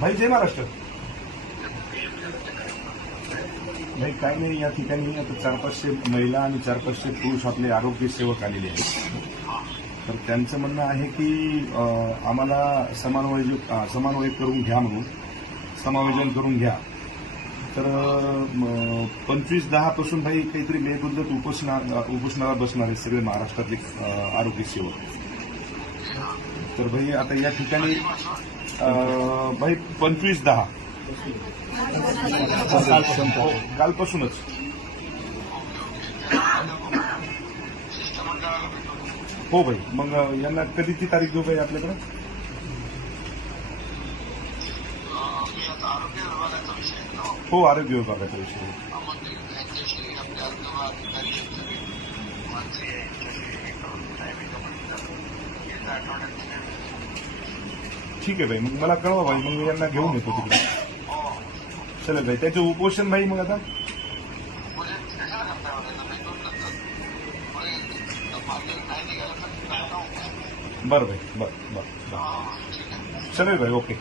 भाई जय महाराष्ट्र. नाही काय नाही या ठिकाणी आता चार पाचशे महिला आणि चार पाचशे पुरुष आपले आरोग्य सेवक आलेले आहेत. तर त्यांचं म्हणणं आहे की आम्हाला समन्वय समानवय करून घ्या म्हणून समायोजन करून घ्या. तर पंचवीस दहा पासून भाई काहीतरी मेबद्दत उपोषणा उपोषणाला बसणार आहेत सगळे महाराष्ट्रातले आरोग्य सेवक. तर भाई आता या ठिकाणी भाई पंचवीस दहा हो, कालपासूनच हो भाई मग यांना कधीची तारीख देऊ भाई आपल्याकडे हो आरोग्य विभागाचा विषय ठीक आहे भाई मग मला कळवा भाई मग मी यांना घेऊन येतो तिकडे. चला भाई त्याचे उपोषण भाई मग आता? बरं भाई बरं बरं बरं. चालेल भाई ओके.